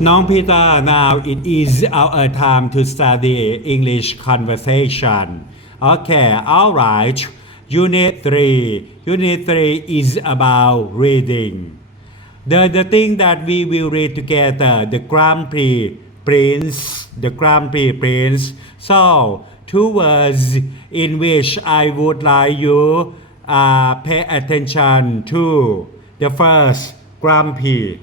Now, Peter, now it is our time to study English conversation. Okay, all right. Unit 3. Unit 3 is about reading. The, the thing that we will read together, the Grand Prix Prince, the Grand Prix Prince. So, two words in which I would like you uh, pay attention to. The first, Grand Prix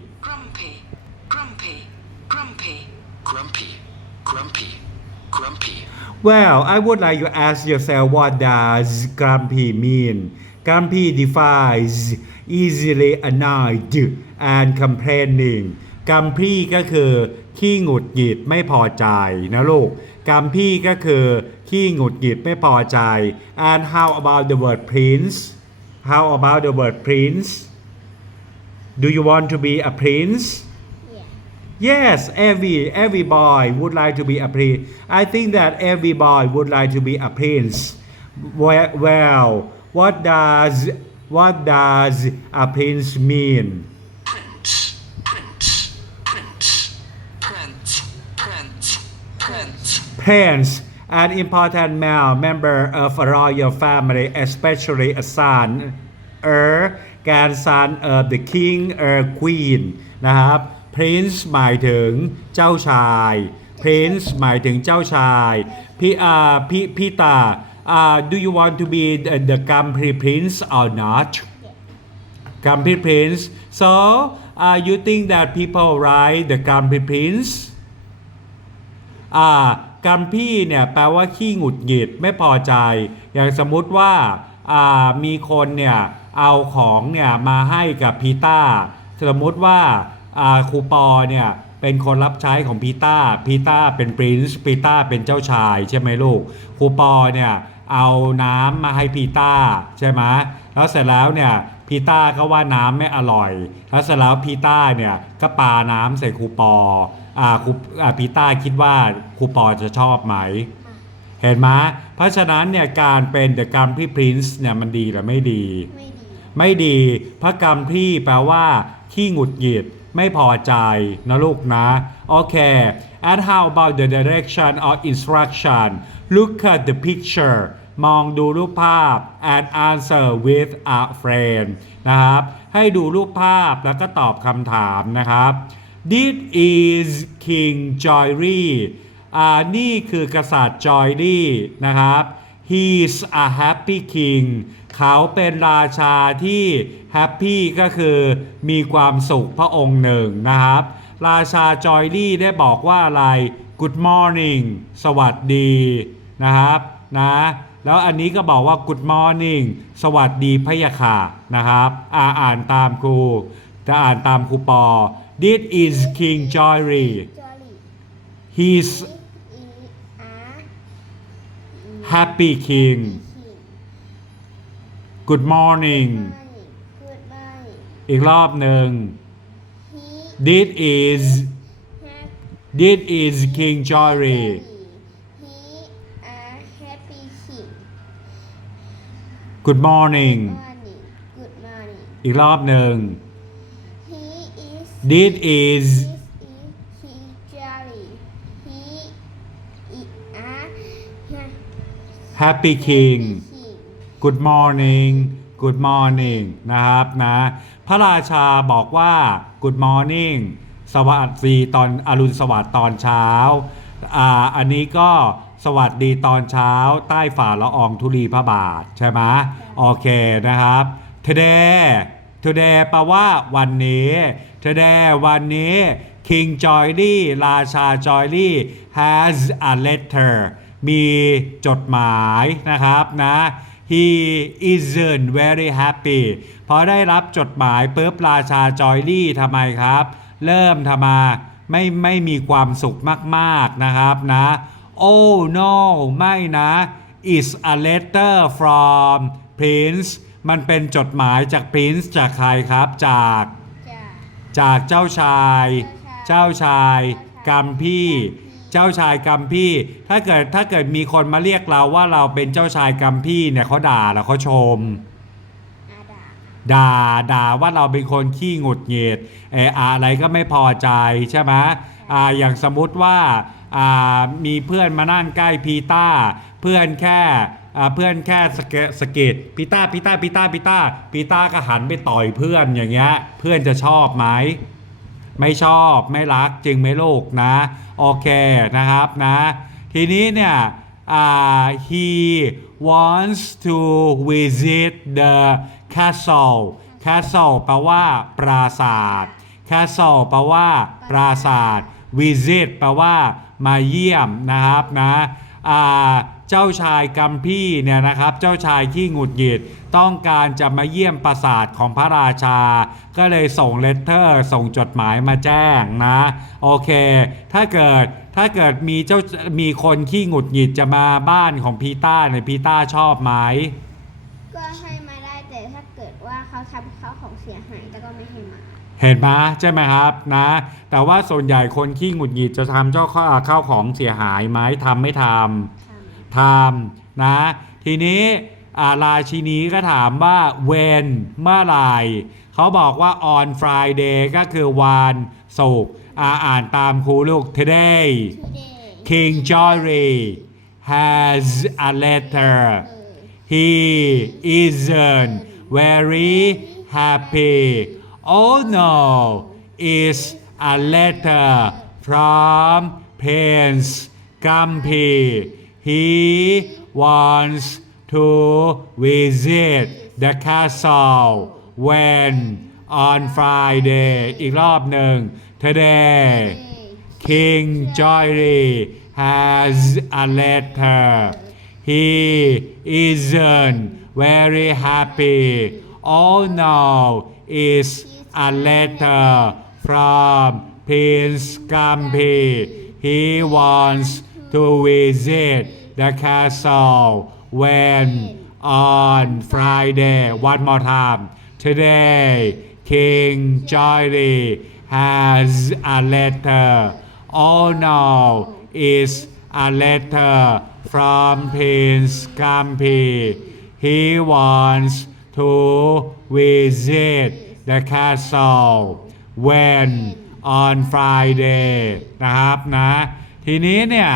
Well, I would like you ask yourself what does grumpy mean? Grumpy defines easily annoyed and complaining. grumpy ก็คือขี้หงุดหงิดไม่พอใจนะลูก grumpy ก็คือขี้หงุดหงิดไม่พอใจ and how about the word prince how about the word prince do you want to be a prince Yes, every every boy would like to be a prince. I think that every boy would like to be a prince. Well, well what does what does a prince mean? Prince, prince, prince. prince, prince, prince, Prince, an important male member of a royal family, especially a son, heir, grandson of the king or queen นะครับ Prince หมายถึงเจ้าชาย Prince หมายถึงเจ้าชายพี่อาพี่พี่ตาอ่า do you want to be the, the Grumpy Prince or not Grumpy Prince so uh, you think that people write the Grumpy Prince อ่ากัมพี่เนี่ยแปลว่าขี้หงุดหงิดไม่พอใจ อย่างสมมุติว่าอ่ามีคนเนี่ยเอาของเนี่ยมาให้กับพีต้า สมมุติว่า ครูปอเนี่ยเป็นคนรับใช้ของพีต้าพีต้าเป็นปรินซ์พีต้าเป็นเจ้าชายใช่ไหมลูกครูปอเนี่ยเอาน้ำมาให้พีต้าใช่ไหมแล้วเสร็จแล้วเนี่ยพีต้าก็ว่าน้ำไม่อร่อย แล้วเสร็จแล้วพีต้าเนี่ยก็ปาน้ำใส่ครูปออ่าครูอ่าพีต้าคิดว่าครูปอจะชอบไหม เห็นไหมเพราะฉะนั้นเนี่ยการเป็น The Grumpy Prince เนี่ยมันดีหรือไม่ดี ไม่ดี ไม่ดีเพราะกรรมพี่แปลว่าขี้หงุดหงิด ไม่พอใจนะลูกนะโอเค and how about the direction or instruction look at the picture มองดูรูปภาพ and answer with a friend นะครับ ให้ดูรูปภาพแล้วก็ตอบคำถามนะครับ This is King Joyry อ่านี่คือกษัตริย์จอยลี่นะครับ He's a happy king เขาเป็นราชาที่ happy ก็คือมีความสุขพระองค์หนึ่งนะครับ ราชาจอยลี่ได้บอกว่าอะไร Good morning สวัสดีนะครับนะแล้วอันนี้ก็บอกว่า Good morning สวัสดีพะยะค่ะนะครับอ่าอ่านตามครู จะอ่านตามครูปอ This is King Joyry จอรี่ He's อีอา happy king คิง Good morning ไม่กูดไม่ อีกรอบหนึ่ง ฮี This is แฮป This is King Jory ฮีอาแฮปปี้คิง Good morning มอร์นิ่งกูดมอร์นิ่ง อีกรอบหนึ่ง he is This is happy king Good morning Good morning นะครับนะพระราชาบอกว่า Good morning สวัสดีตอนอรุณสวัสดิ์ตอนเช้าอ่าอันนี้ก็สวัสดีตอนเช้าใต้ฝ่าละอองธุลีพระบาท ใช่ไหมโอเคนะครับ today today แปลว่าวันนี้ today วันนี้ King Joyly ราชา Joyly has a letter มีจดหมายนะครับนะ he isn't very happy พอได้รับจดหมายปุ๊บราชาจอยลี่ทำไมครับ เริ่มทำไมาไม่ไม่มีความสุขมากๆนะครับนะ oh no ไม่นะ is a letter from prince มันเป็นจดหมายจาก prince จากใครครับจากจากจากเจ้าชาย เจ้าชายกัมพี่ เจ้าชายกัมพี่ ถ้าเกิดถ้าเกิดมีคนมาเรียกเราว่าเราเป็นเจ้าชายกัมพี่เนี่ยเขาด่าแล้วเขาชม อาดาด่าด่าว่าเราเป็นคนขี้หงุดหงิดเอออะไรก็ไม่พอใจใช่ไหมอ่าอย่างสมมติว่าอ่ามีเพื่อนมานั่งใกล้พีต้า เพื่อนแค่อ่าเพื่อนแค่สะเกสะกิดพีต้าพีต้าพีต้าพีต้าพีต้าก็หันไปต่อยเพื่อนอย่างเงี้ยเพื่อนจะชอบไหม ไม่ชอบไม่รักจริงไหมลูกนะโอเคนะครับนะทีนี้เนี่ยอ่า he wants to visit the castle castle แปลว่า ปราสาท castle แปลว่า ปราสาท visit แปลว่า มาเยี่ยมนะครับนะอ่า เจ้าชายกัมพี่เนี่ยนะครับ เจ้าชายที่หงุดหงิด ต้องการจะมาเยี่ยมปราสาทของพระราชา ก็เลยส่งเลตเตอร์ส่งจดหมายมาแจ้งนะ โอเค ถ้าเกิดถ้าเกิดมีเจ้ามีคนขี้หงุดหงิดจะมาบ้านของพีต้าเนี่ยพีต้าชอบไหมก็ให้มาได้แต่ถ้าเกิดว่าเขาทำเขาของเสียหายแต่ก็ไม่ให้มาเห็นไหมใช่ไหมครับนะ แต่ว่าส่วนใหญ่คนขี้หงุดหงิดจะทำเจ้าข้าข้าวของเสียหายไหมทำไม่ทำ ททำนะ ทีนี้อ่าราชินีก็ถามว่า when เมื่อไหร่เขาบอกว่า on Friday ก็คือวันศุกร์อ่าอ่านตามครูลูก today ำ today King George has a letter เออ he isn't very happy oh no it's a letter from Prince Gampi he wants to visit the castle when on Friday อีกรอบหนึ่ง today King George has a letter. He isn't very happy. Oh no, it's a letter from Prince Gampi. He wants to visit the castle when on Friday. One more time. Today, King George has a letter. Oh no, it's a letter from Prince Gampi. He wants to visit the castle when on Friday นะครับนะ ทีนี้เนี่ย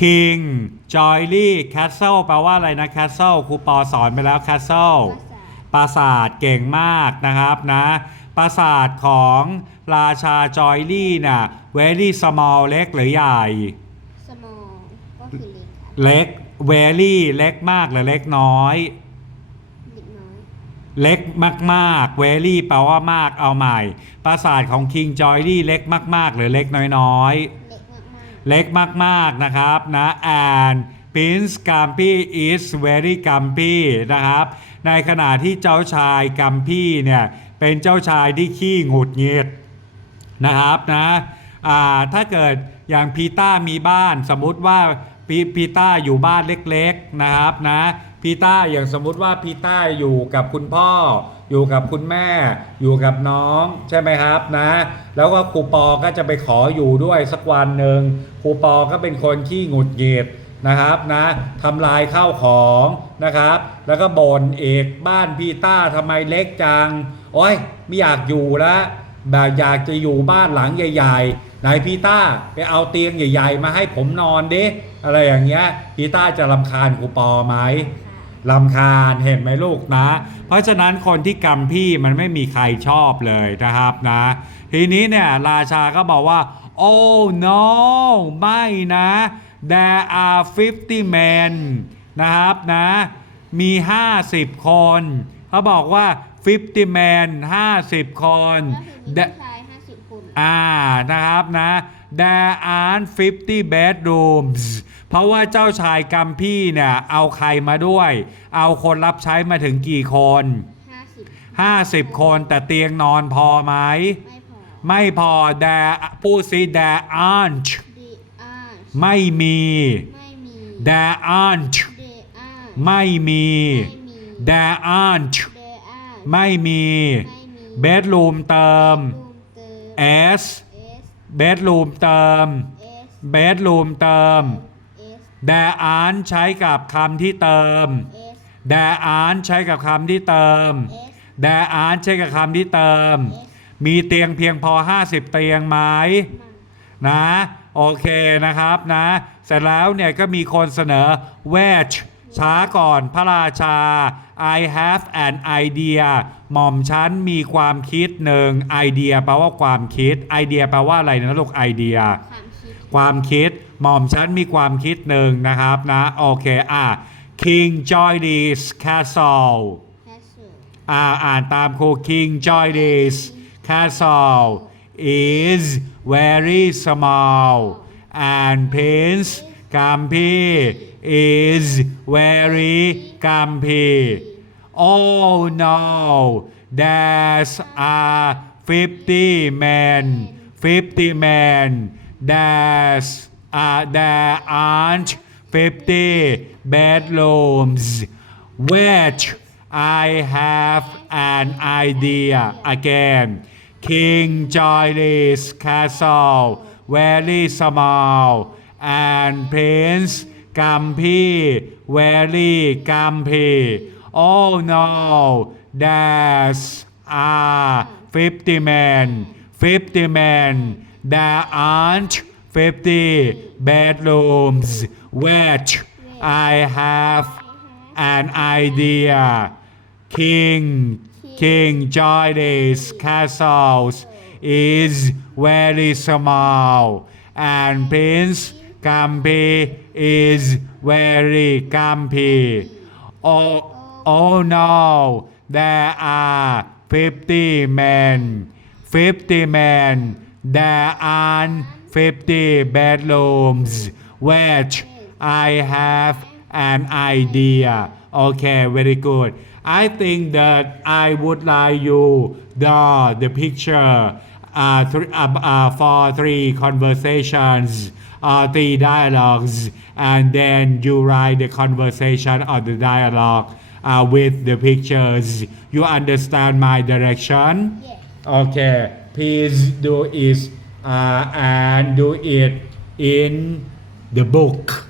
King Joyly Castle แปลว่าอะไรนะ Castle ครูปอสอนไปแล้ว Castle ปราสาทเก่งมากนะครับนะปราสาทของราชาจอยลี่น่ะ very small เล็กหรือใหญ่ small ก็คือเล็กครับเล็ก very เล็กมากหรือเล็กน้อยเล็กน้อย เล็กมากๆ very แปลว่ามากเอาใหม่ ปราสาทของ King Joyly เล็กมาก ๆ หรือเล็กน้อยๆ เล็กมากๆนะครับนะ and Prince Gumpy is very gumpy นะครับ ในขณะที่เจ้าชายกัมพี่เนี่ย เป็นเจ้าชายที่ขี้หงุดหงิดนะครับนะถ้าเกิดอย่างพีต้ามีบ้านสมมุติว่าพีพีต้าอยู่บ้านเล็กๆนะครับนะ พีต้าอย่างสมมุติว่าพีต้าอยู่กับคุณพ่อ อยู่กับคุณแม่ อยู่กับน้องใช่ไหมครับนะ แล้วก็ครูปอก็จะไปขออยู่ด้วยสักวันหนึ่งครูปอก็เป็นคนขี้หงุดหงิดนะครับนะทำลายข้าวของนะครับ แล้วก็บ่นเอกบ้านพีต้าทำไมเล็กจังโอ้ยไม่อยากอยู่แล้วแบบอยากจะอยู่บ้านหลังใหญ่ๆไหนพีต้าไปเอาเตียงใหญ่ ๆ มาให้ผมนอนดิอะไรอย่างเงี้ยพีต้าจะรำคาญครูปอไหม ลำคาญเห็นไหมลูกนะ เพราะฉะนั้นคนที่กำพี่มันไม่มีใครชอบเลยนะครับนะ ทีนี้เนี่ยราชาก็บอกว่า oh no ไม่นะ there are 50 men นะครับนะ มี 50 คนเขาบอกว่า 50 men 50 คน ก็คือมีผู้ชายห้าสิบคน อ่านะครับนะ there aren't 50 bedrooms เพราะว่าเจ้าชายกัมพี่เนี่ย เอาใครมาด้วย เอาคนรับใช้มาถึงกี่คนห้าสิบ50 คนแต่เตียงนอนพอไหม ไม่พอไม่พอ there พูดสิ there aren't the are ไม่มีไม่มี there aren't the are ไม่มีไม่มี there aren't the are ไม่มีไม่มี bedroom เติมรูมเติม s s bedroom เติม s bedroom เติม s there aren't ใช้กับคำที่เติม s there aren't ใช้กับคำที่เติม S there aren't ใช้กับคำที่เติม S มีเตียงเพียงพอ 50 เตียงไหมมานะโอเคนะครับนะ เสร็จแล้วเนี่ยก็มีคนเสนอ which ช้าก่อนพระราชา I have an idea หม่อมฉันมีความคิดหนึ่ง idea แปลว่าความคิด idea แปลว่าอะไรนะลูก idea ความคิดความคิดหม่อมฉันมีความคิดหนึ่งนะครับนะ โอเค อะ King Joyous Castle แค่สื่ออ่าอ่านตามครู King Joyous Castle is very small and Prince Gampi is very grumpy oh no there's are 50 men 50 men there's there aren't 50 bedrooms which I have an idea again. King Joyous Castle, very small, and Prince Gumpy, very gumpy. Oh no, there's are ah, 50 men, 50 men. There aren't 50 bedrooms, Wait, I have an idea. King King Joyous Castles is very small, and Prince Gumpy is very gumpy. Oh, oh no, there are 50 men. 50 men. There aren't 50 bedrooms, which I have an idea. Okay, very good. I think that I would like you draw the picture uh, th- uh, uh, for three conversations, uh, three dialogues, and then you write the conversation or the dialogue uh, with the pictures. You understand my direction? Yes. Okay, please do it uh, and do it in the book.